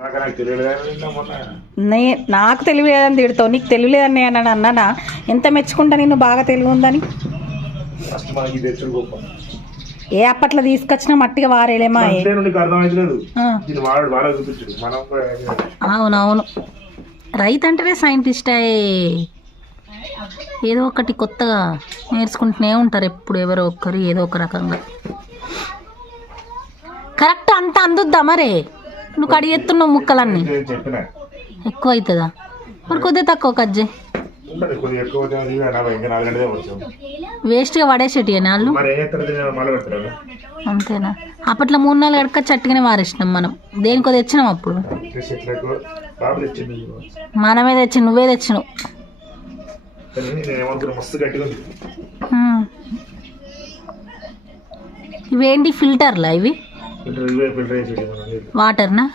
నాకు నాకు తెలియలేదు నిన్న మొన్న. నే నాకు తెలియలేదని తిడతావు నీకు తెలియలేదని నేను అన్నానా? ఎంత మెచ్చుకుంటా నిన్ను బాగా తెలివి ఉందని? ఏ అప్పట్లో తీసుకొచ్చినా మట్టిగా వారేలేమా? అవునవును. రైతు అంటేనే సైంటిస్ట్. ఏదో ఒకటి కొత్తగా నేర్చుకుంటూనే ఉంటారు ఎప్పుడు ఎవరో ఒక్కరు ఏదో ఒక రకంగా. కరెక్ట్ అంత అందుద్దా మరే? నువ్వు కడిగెత్తున్నావు ముక్కలన్నీ. నేను చెప్పిన. ఎక్కువ అవుతుందా మరి కొద్దిగా తక్కువ కజ్జే వేస్ట్గా పడేసేటి వాళ్ళు? అంతేనా? అప్పట్లో మూడు నాలుగు గడక చట్టుగానే వారేసినాం మనం. దేనికో తెచ్చినాం అప్పుడు? మనమే తెచ్చి నువ్వే తెచ్చినావు. ఇవేంటి ఫిల్టర్లా ఇవి? మనం. వాటర్నా?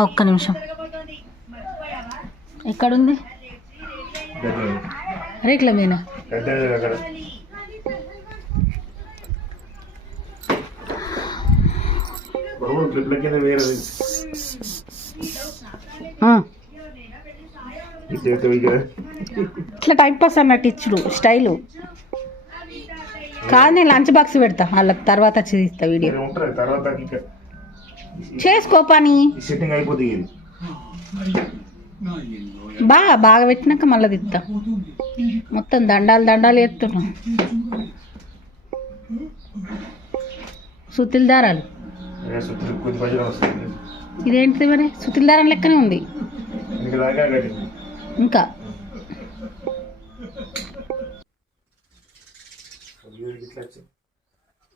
ఒక్క నిమిషం. ఎక్కడుంది. రేట్ల మీద. ఇట్లా టైం పాస్ అన్నట్టు ఇచ్చుడు స్టైలు. కాదు నేను లంచ్ బాక్స్ పెడతా వాళ్ళకి తర్వాత చేస్తా వీడియో. చేసుకో పని. ఇది బాగా బాగా పెట్టినాక మళ్ళీ తిత్తా మొత్తం దండాలు దండాలు ఎత్తున్నాం సుతిల్ దారాలు. ఇదేంటిది మరి? సుతిల్ దారం లెక్కనే ఉంది. ఇంకా.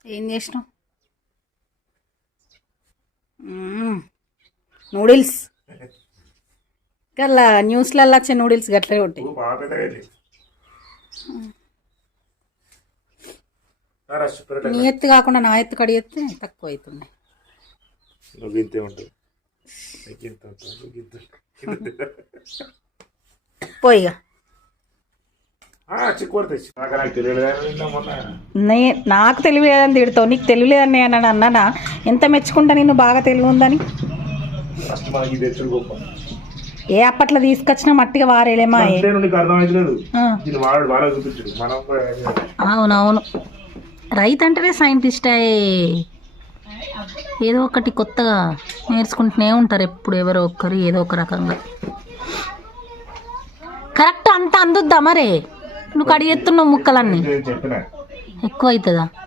ఏం చేసినావు? నూడిల్స్. గట్లా న్యూస్లలో వచ్చే నూడిల్స్ గట్లే ఉంటాయి పెరట నీ ఎత్తు కాకుండా నా ఎత్తు కడి ఎత్తే తక్కువ అవుతున్నాయి ఉంటుంది నీకు ఇంత ఉంటుంది, నీకు ఇంత ఉంటుంది. పోయిగా నే నాకు తెలియలేదని తిడతావు నీకు తెలియలేదని నేను అన్నానా? ఎంత మెచ్చుకుంటా నిన్ను బాగా తెలివి ఉందని ఏ అప్పట్లో తీసుకొచ్చినా మట్టిగా వారేలేమా? అవునవును. రైతు అంటేనే సైంటిస్ట్. ఏదో ఒకటి కొత్తగా నేర్చుకుంటూనే ఉంటారు ఎప్పుడు ఎవరో ఒక్కరు ఏదో ఒక రకంగా. కరెక్ట్ అంత అందుద్దా మరే? నువ్వు కడిగెత్తున్నావు ముక్కలన్నీ. ఎక్కువ అవుతుందా